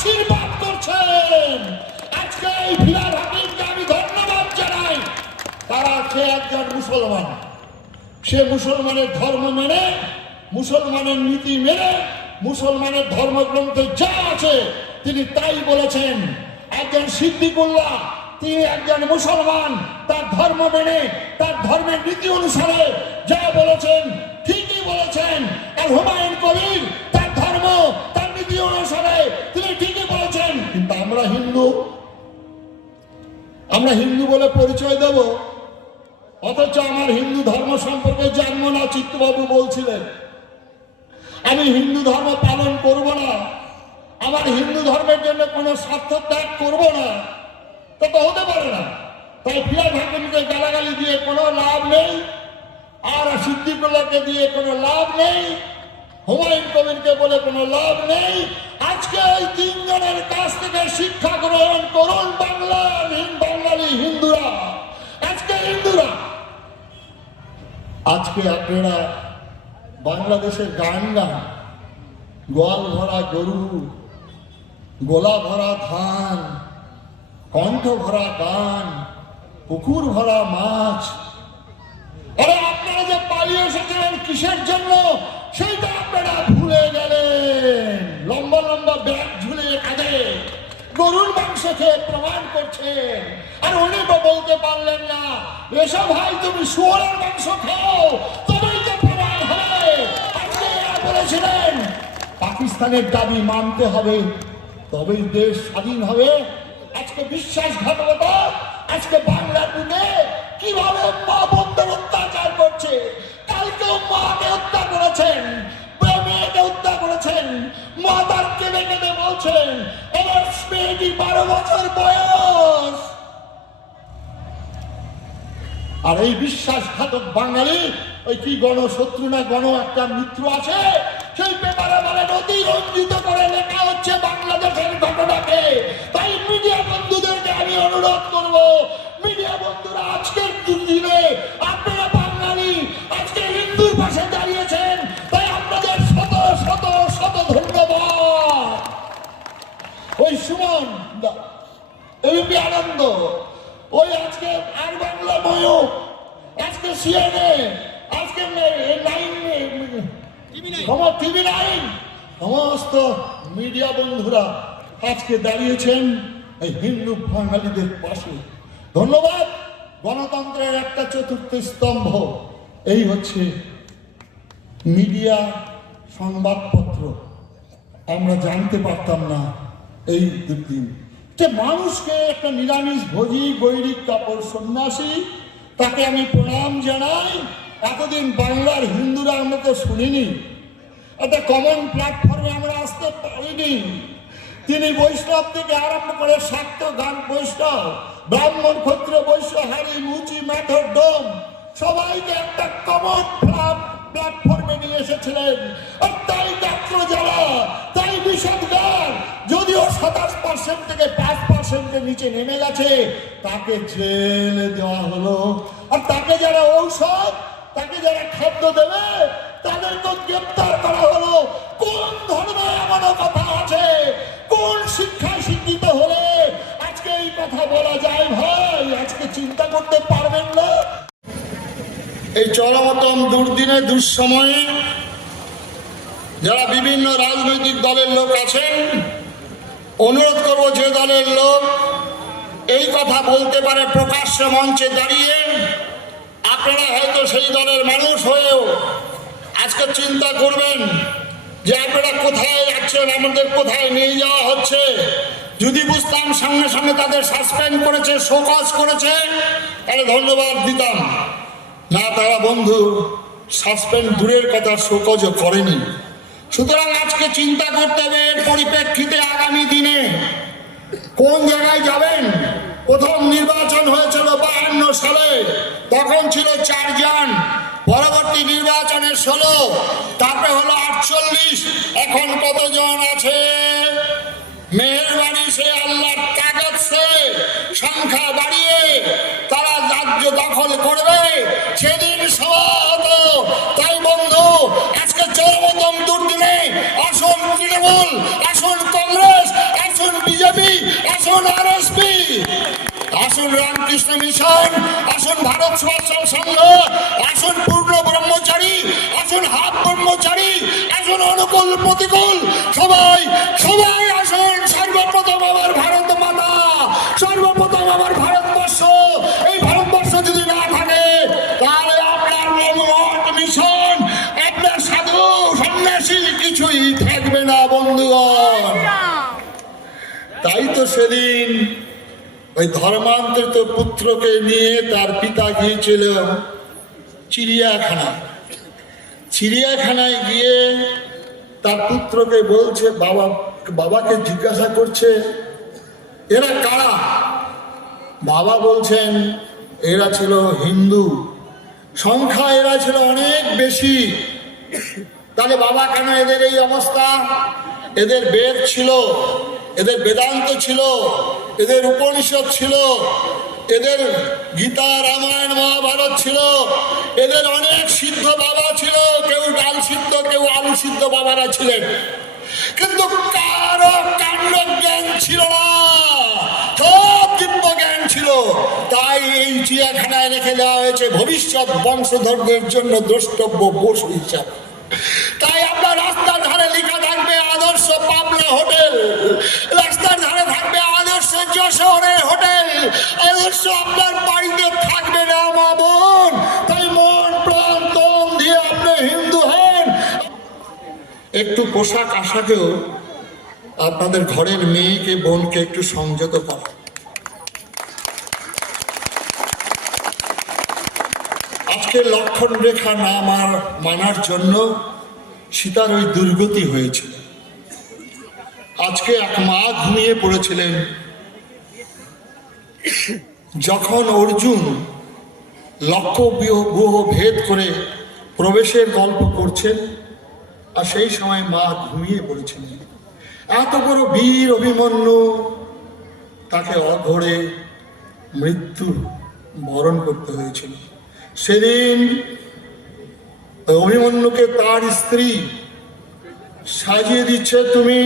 আশীর্বাদ করছেন। আজকে এই ফিরার হাকিমকে আমি ধন্যবাদ জানাই। তারা সে একজন মুসলমান? সে মুসলমানের ধর্ম মেনে, মুসলমানের নীতি মেনে, মুসলমানের ধর্মগ্রন্থে যা আছে তিনি তাই বলেছেন। একজন সিদ্দিকুল্লাহ, তিনি একজন মুসলমান। তার ধর্ম মেনে, তার ধর্মের নীতি অনুসারে যা বলেছেন ঠিকই বলেছেন। আর হুমায়ুন কবির তার ধর্ম তার নীতি অনুসারে তিনি ঠিকই বলেছেন কিন্তু আমরা হিন্দু বলে পরিচয় দেব, অথচ আমার হিন্দু ধর্ম সম্পর্কে জন্ম না চিত্তবাবু বলছিলেন, আমি হিন্দু ধর্ম পালন করব না, আমার হিন্দু ধর্মের জন্য কোনো স্বার্থ ত্যাগ করব না, তা তো হতে পারে না। তাই ফিরাজ হাকিমকে গালাগালি দিয়ে কোনো লাভ নেই, আর সিদ্দিকুল্লাহকে দিয়ে কোনো লাভ নেই হুমায়ুন কবিরকে বলে কোনো লাভ নেই। আজকে এই তিনজনের কাছ থেকে শিক্ষা গ্রহণ করুন বাংলার বাঙালি, হিন্দুরা। আজকে হিন্দুরা। আজকে আপনারা বাংলাদেশের গান গান, গোয়াল ভরা গরু, গোলা ভরা ধান, কণ্ঠ ভরা গান, পুকুর ভরা মাছ আপনারা যে পালিয়ে এসেছিলেন কিসের জন্য? সেইটা আপনারা ভুলে গেলেন। লম্বা লম্বা ব্যাগ ঝুলিয়ে কাঁধে গরুর মাংস খেয়ে প্রমাণ করছেন। আর উনি বলতে পারলেন না এসব ভাই, তুমি শুয়োরের মাংস খাও, তবেই তো প্রমাণ হবে। এরা বলেছিলেন, পাকিস্তানের দাবি মানতে হবে, তবেই দেশ স্বাধীন হবে। আজকে বিশ্বাস বিশ্বাসঘাতকতা, আজকে বাংলার বুকে কীভাবে মা বোনদের অত্যাচার করছে? কেঁদে বলছেন আমার মেয়েটি বারো বছর বয়স। আর এই বিশ্বাসঘাতক বাঙালি, ওই কি গণশত্রু না গণ একটা মিত্র আছে? সেই পেপারে মানে অতিরঞ্জিত রঞ্জিত করে লেখা হচ্ছে বাংলাদেশের ঘটনাকে। তাই মিডিয়া বন্ধুদেরকে আমি অনুরোধ করব ওই সুমন এবিপি আনন্দ ওই আজকে আর বাংলা ময়ূর আজকে সিএনএ আজকে নাইন টিভি নাইন সমস্ত মিডিয়া বন্ধুরা আজকে দাঁড়িয়েছেন এই হিন্দু বাঙালিদের পাশে। ধন্যবাদ গণতন্ত্রের একটা চতুর্থ স্তম্ভ। এই হচ্ছে মিডিয়া সংবাদপত্র। আমরা জানতে পারতাম না এই দুদিন যে মানুষকে একটা নিরামিষ ভোজি গৈরিক কাপড় সন্ন্যাসী, তাকে আমি প্রণাম জানাই। এতদিন বাংলার হিন্দুরা আমরা তো শুনিনি। একটা কমন প্ল্যাটফর্মে আমরা আসতে পারিনি। তিনি বৈষ্ণব থেকে আরম্ভ করে শাক্ত গান বৈষ্ণব, ব্রাহ্মণ ক্ষত্র বৈশ্য হারি মুচি ম্যাথর ডোম, সবাইকে একটা কমন প্ল্যাটফর্মে নিয়ে এসেছিলেন। আর তাই যাত্র যারা তাই বিষদ গান যদিও সাতাশ পার্সেন্ট থেকে পাঁচ পার্সেন্টের নিচে নেমে গেছে। তাকে জেলে দেওয়া হলো। আর তাকে যারা ঔষধ, তাকে যারা খাদ্য দেবে তাদেরকে গ্রেপ্তার করা হলো। কোন ধর্মে এমন কথা আছে? কোন শিক্ষায় শিক্ষিত হলে আজকে এই কথা বলা যায় ভাই? আজকে চিন্তা করতে পারবেন না? এই চরমতম দুর্দিনে, দুঃসময়ে যারা বিভিন্ন রাজনৈতিক দলের লোক আছেন অনুরোধ করব যে দলের লোক এই কথা বলতে পারে প্রকাশ্য মঞ্চে দাঁড়িয়ে। আপনারা হয়তো সেই দলের মানুষ হয়েও আজকে চিন্তা করবেন যে আপনারা কোথায় যাচ্ছেন, আমাদের কোথায় নিয়ে যাওয়া হচ্ছে। যদি বুঝতাম সঙ্গে সঙ্গে তাদের সাসপেন্ড করেছে, শোকজ করেছে, তাহলে ধন্যবাদ দিতাম। না, তারা বন্ধু, সাসপেন্ড দূরের কথা, শোকজও করেনি। সুতরাং আজকে চিন্তা করতে হবে এর পরিপ্রেক্ষিতে আগামী দিনে কোন জায়গায় যাবেন? প্রথম নির্বাচন হয়েছিল বাহান্ন সালে, তখন ছিল চারজন, পরবর্তী নির্বাচনে ষোলো, তারপরে হলো আটচল্লিশ, এখন কতজন আছে? মেহরবানি সে আল্লাহ কাগজ সে, সংখ্যা বাড়িয়ে তারা রাজ্য দখল করবে, সেদিন আসুন আরএসপি আসুন রামকৃষ্ণ মিশন, আসুন ভারত সেবাশ্রম সংঘ, আসুন পূর্ণ ব্রহ্মচারী, আসুন হাফ ব্রহ্মচারী, আসুন অনুকূল প্রতিকূল, সবাই সবাই আসুন সর্বপ্রথম আমার তো সেদিন ওই ধর্মান্তরিত পুত্রকে নিয়ে তার পিতা গিয়েছিল চিড়িয়াখানা চিড়িয়াখানায় গিয়ে তার পুত্রকে বলছে, বাবা, বাবাকে জিজ্ঞাসা করছে, এরা কারা? বাবা বলছেন, এরা ছিল হিন্দু। সংখ্যা এরা ছিল অনেক বেশি। তাহলে বাবা কেন এদের এই অবস্থা? এদের বেদ ছিল। এদের বেদান্ত ছিল, এদের উপনিষদ ছিল, এদের গীতা, রামায়ণ, মহাভারত ছিল, এদের অনেক সিদ্ধ বাবা ছিল, কেউ ডাল সিদ্ধ, কেউ আলু সিদ্ধ বাবারা ছিলেন। কিন্তু কারও কাণ্ড জ্ঞান ছিল না, সব জ্ঞান ছিল। তাই এই চিড়িয়াখানায় রেখে দেওয়া হয়েছে, ভবিষ্যৎ বংশধরদের জন্য দ্রষ্টব্য বসু হিসাবে পাবনা হোটেল। রাস্তার ধারে থাকবে আদর্শ যশোরের হোটেল। আদর্শ আপনার বাড়িতে থাকবে না, মা বোন। তাই মন, প্রাণ, তন দিয়ে আপনি হিন্দু হন। একটু পোশাক আশাকেও আপনাদের ঘরের মেয়েকে, বোনকে একটু সংযত করা। আজকে লক্ষণ রেখা না মানার জন্য সীতার ওই দুর্গতি হয়েছিল। আজকে এক মা ঘুমিয়ে পড়েছিলেন। যখন অর্জুন লক্ষ্য গুহ ভেদ করে প্রবেশের গল্প করছেন, আর সেই সময় মা ঘুমিয়ে পড়েছিলেন। এত বড় বীর অভিমন্যু, তাকে অঘরে মৃত্যু বরণ করতে হয়েছিল। সেদিন অভিমন্যুকে তার স্ত্রী সাজিয়ে দিচ্ছে, তুমি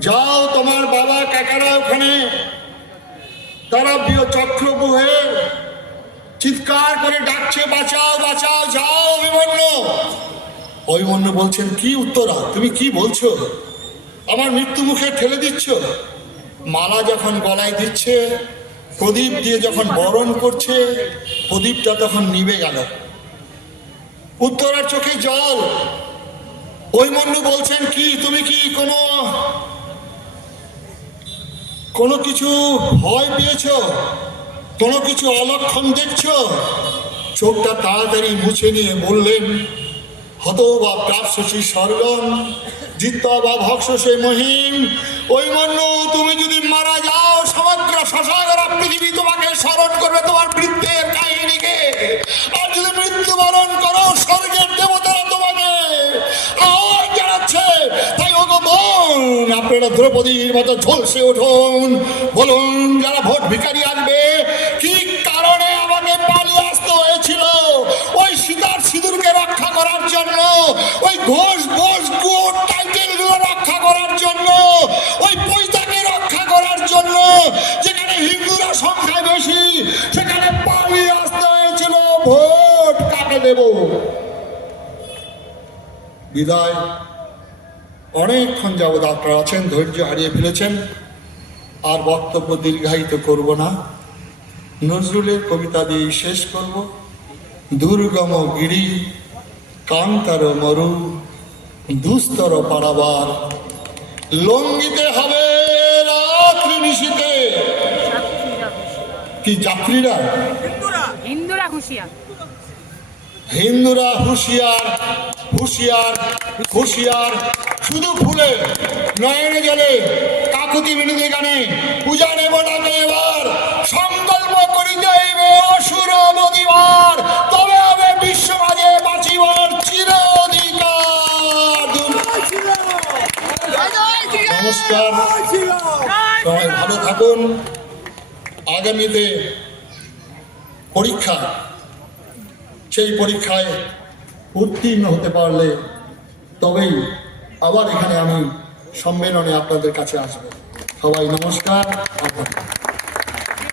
যাও তোমার বাবা কাকারা ওখানে। তারা প্রিয় চক্রবুহে চিৎকার করে ডাকছে, বাঁচাও বাঁচাও, যাও অভিমন্যু। অভিমন্যু বলছেন, কি উত্তরা? তুমি কি বলছো? আমার মৃত্যু মুখে ঠেলে দিচ্ছ? মালা যখন গলায় দিচ্ছে, প্রদীপ দিয়ে যখন বরণ করছে, প্রদীপটা তখন নিভে গেল। উত্তরার চোখে জল। ওই মন্ডু বলছেন, কি? তুমি কি কোনো কোনো কিছু ভয় পেয়েছ? কোনো কিছু অলক্ষণ দেখছ? চোখটা তাড়াতাড়ি মুছে নিয়ে বললেন হত বা প্রাপসী স্বর্গম জিত্ত বা ভক্স সে মহিম। ওই মন্য তুমি যদি মারা যাও, সমগ্র শশাগরা পৃথিবী তোমাকে স্মরণ করবে তোমার বৃত্তের কাহিনীকে। আর যদি মৃত্যুবরণ করো স্বর্গের বোন আপনারা দ্রৌপদীর মতো ঝলসে উঠুন। বলুন, যারা ভোট ভিখারি আসবে, কি কারণে আমাকে পালিয়ে আসতে হয়েছিল? ওই সীতার সিঁদুরকে রক্ষা করার জন্য, ওই ঘোষ ঘোষ গোট টাইটেলগুলো রক্ষা করার জন্য, ওই পৈতাকে রক্ষা করার জন্য, যেখানে হিন্দুরা সংখ্যায় বেশি, সেখানে পালিয়ে আসতে হয়েছিল ভোট কাকে দেব? বিদায়। অনেকক্ষণ যাবৎ আপনারা আছেন ধৈর্য হারিয়ে ফেলেছেন। আর বক্তব্য দীর্ঘায়িত করব না। নজরুলের কবিতা দিয়েই শেষ করব। দুর্গম গিরি কান্তার মরু দুস্তর পাড়াবার লঙ্গিতে হবে রাত্রি নিশীতে কি যাত্রীরা? হিন্দুরা হুঁশিয়ার। হিন্দুরা হুঁশিয়ার হুঁশিয়ার। হুঁশিয়ার, শুধু ফুলে নয়নে জলে কাকুতি বিনোদী গানে পূজা নেব নামে এবার, সংকল্প করি যাইবে অসুর মদিবার তবে হবে বিশ্ব মাঝে বাঁচিবার চির নমস্কার, সবাই ভালো থাকুন। আগামীতে পরীক্ষা, সেই পরীক্ষায় উত্তীর্ণ হতে পারলে তবেই আবার এখানে আমি সম্মেলনে আপনাদের কাছে আসব। সবাই নমস্কার